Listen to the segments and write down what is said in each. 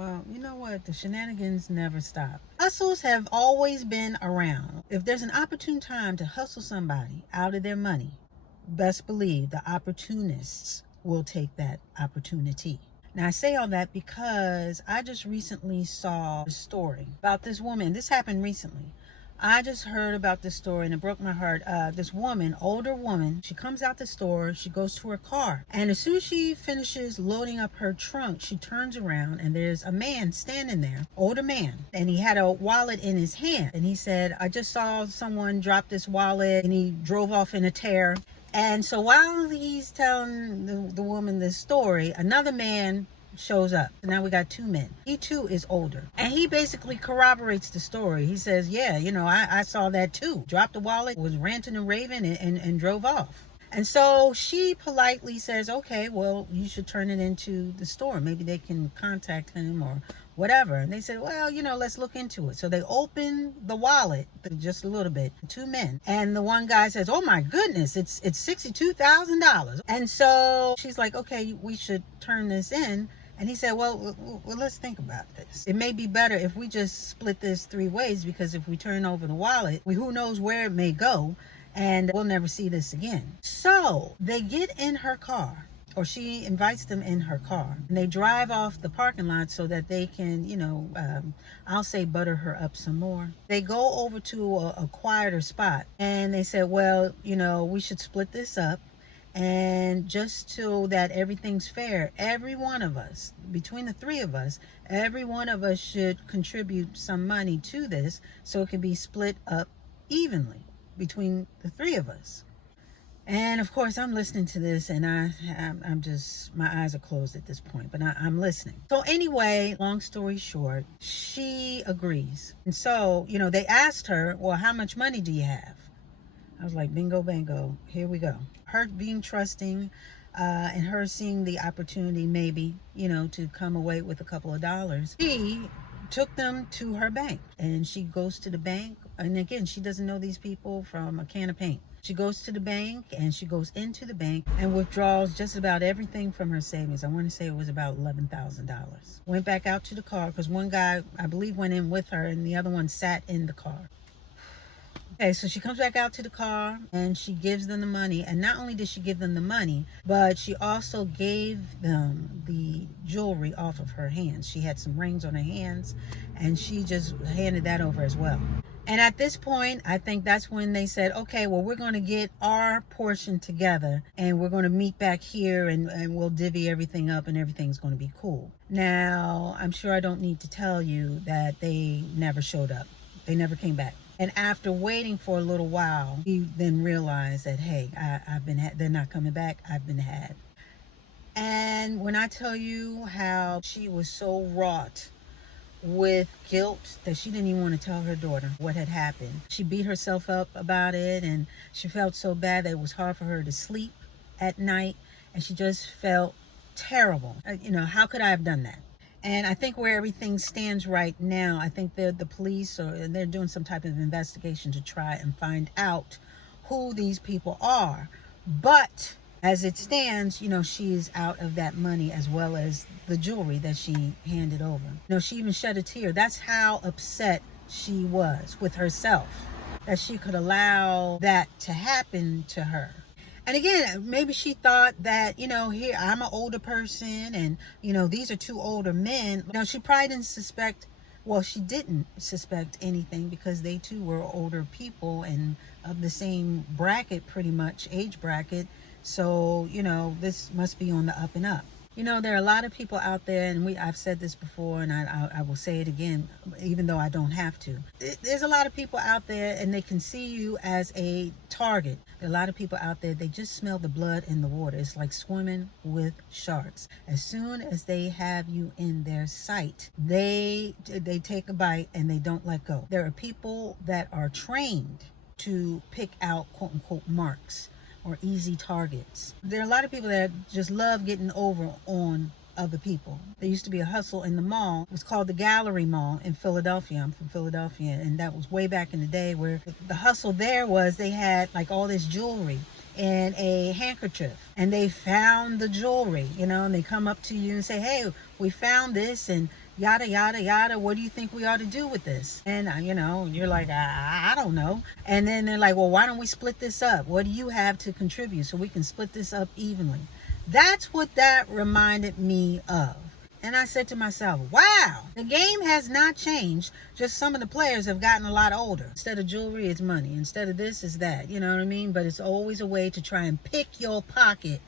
Well, you know what? The shenanigans never stop. Hustles have always been around. If there's an opportune time to hustle somebody out of their money, best believe the opportunists will take that opportunity. Now, I say all that because I just recently saw a story about this woman. This happened recently. I just heard about this story and it broke my heart. This woman, older woman, she comes out the store, she goes to her car. And as soon as she finishes loading up her trunk, she turns around and there's a man standing there, older man. And he had a wallet in his hand. And he said, I just saw someone drop this wallet, and he drove off in a tear. And so while he's telling the woman this story, another man shows up. So now we got two men. He too is older. And he basically corroborates the story. He says, yeah, I saw that too. Dropped the wallet, was ranting and raving, and drove off. And so she politely says, okay, well, you should turn it into the store. Maybe they can contact him or whatever. And they said, well, let's look into it. So they open the wallet just a little bit, two men. And the one guy says, oh my goodness, it's $62,000. And so she's like, okay, we should turn this in. And he said, well, let's think about this. It may be better if we just split this three ways, because if we turn over the wallet, who knows where it may go, and we'll never see this again. So they get in her car, or she invites them in her car, and they drive off the parking lot so that they can, I'll say butter her up some more. They go over to a quieter spot, and they said, well, we should split this up. And just so that everything's fair, every one of us, between the three of us, every one of us should contribute some money to this so it can be split up evenly between the three of us. And of course, I'm listening to this, and I'm just, my eyes are closed at this point, but I'm listening. So anyway, long story short, she agrees. And so, they asked her, well, how much money do you have? I was like, bingo, bango, here we go. Her being trusting and her seeing the opportunity maybe, to come away with a couple of dollars. She took them to her bank, and she goes to the bank. And again, she doesn't know these people from a can of paint. She goes to the bank, and she goes into the bank and withdraws just about everything from her savings. I want to say it was about $11,000. Went back out to the car because one guy, I believe, went in with her and the other one sat in the car. Okay, so she comes back out to the car and she gives them the money. And not only did she give them the money, but she also gave them the jewelry off of her hands. She had some rings on her hands, and she just handed that over as well. And at this point, I think that's when they said, okay, well, we're going to get our portion together, and we're going to meet back here, and we'll divvy everything up, and everything's going to be cool. Now, I'm sure I don't need to tell you that they never showed up. They never came back. And after waiting for a little while, he then realized that, hey, they're not coming back. I've been had. And when I tell you how she was so wrought with guilt that she didn't even want to tell her daughter what had happened. She beat herself up about it, and she felt so bad that it was hard for her to sleep at night, and she just felt terrible. How could I have done that? And I think where everything stands right now, I think the police they're doing some type of investigation to try and find out who these people are. But as it stands, she is out of that money, as well as the jewelry that she handed over. She even shed a tear. That's how upset she was with herself, that she could allow that to happen to her. And again, maybe she thought that, here, I'm an older person, and, these are two older men. She probably didn't suspect, she didn't suspect anything, because they too were older people and of the same bracket, pretty much, age bracket. So, this must be on the up and up. There are a lot of people out there, and I've said this before, and I will say it again, even though I don't have to. There's a lot of people out there, and they can see you as a target. There are a lot of people out there, they just smell the blood in the water. It's like swimming with sharks. As soon as they have you in their sight, they take a bite and they don't let go. There are people that are trained to pick out quote-unquote marks or easy targets. There are a lot of people that just love getting over on other people. There used to be a hustle in the mall. It was called the Gallery Mall in Philadelphia. I'm from Philadelphia, and that was way back in the day, where the hustle there was they had like all this jewelry and a handkerchief, and they found the jewelry, and they come up to you and say, hey, we found this, and yada, yada, yada. What do you think we ought to do with this? And, you're like, I don't know. And then they're like, well, why don't we split this up? What do you have to contribute so we can split this up evenly? That's what that reminded me of. And I said to myself, wow, the game has not changed. Just some of the players have gotten a lot older. Instead of jewelry, it's money. Instead of this, is that. You know what I mean? But it's always a way to try and pick your pocket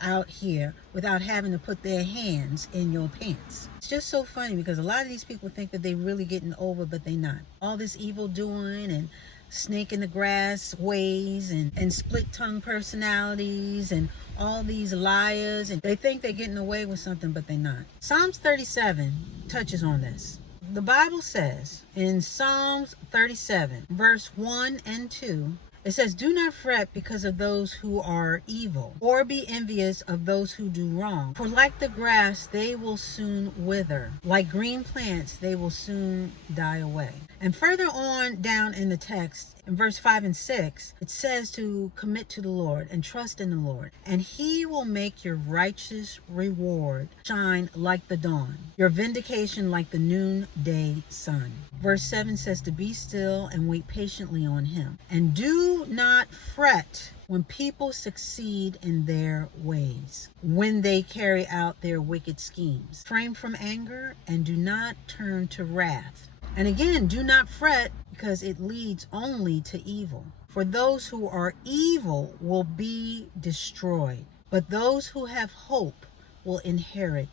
out here without having to put their hands in your pants. It's just so funny because a lot of these people think that they're really getting over, but they're not. All this evil doing and snake in the grass ways and split tongue personalities and all these liars, and they think they're getting away with something, but they're not. Psalms 37 touches on this. The Bible says in Psalms 37 verse 1 and 2, it says, do not fret because of those who are evil, or be envious of those who do wrong. For like the grass, they will soon wither. Like green plants, they will soon die away. And further on down in the text, in verse 5 and 6, it says to commit to the Lord and trust in the Lord. And he will make your righteous reward shine like the dawn, your vindication like the noonday sun. Verse 7 says to be still and wait patiently on him. And do not fret when people succeed in their ways, when they carry out their wicked schemes. Refrain from anger and do not turn to wrath. And again, do not fret because it leads only to evil. For those who are evil will be destroyed, but those who have hope will inherit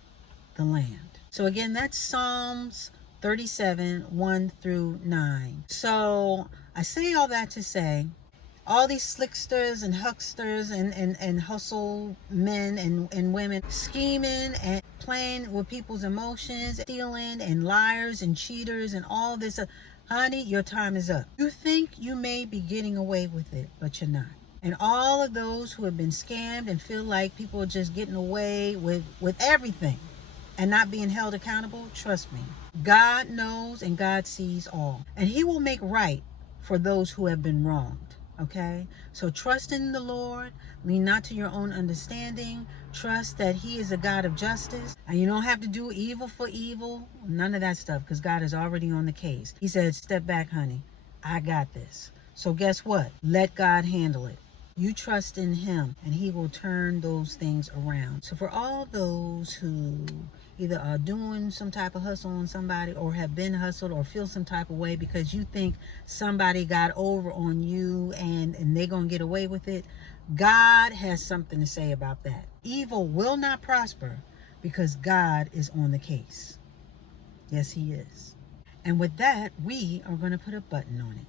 the land. So again, that's Psalms 37, 1 through 9. So I say all that to say, all these slicksters and hucksters and hustle men and women scheming and playing with people's emotions, stealing and liars and cheaters and all this. Honey, your time is up. You think you may be getting away with it, but you're not. And all of those who have been scammed and feel like people are just getting away with everything and not being held accountable, trust me, God knows and God sees all. And he will make right for those who have been wronged. Okay, so trust in the Lord, lean not to your own understanding, trust that he is a God of justice, and you don't have to do evil for evil, none of that stuff, because God is already on the case. He said, step back, honey, I got this. So guess what? Let God handle it. You trust in him and he will turn those things around. So for all those who either are doing some type of hustle on somebody or have been hustled or feel some type of way because you think somebody got over on you and they're going to get away with it, God has something to say about that. Evil will not prosper because God is on the case. Yes, he is. And with that, we are going to put a button on it.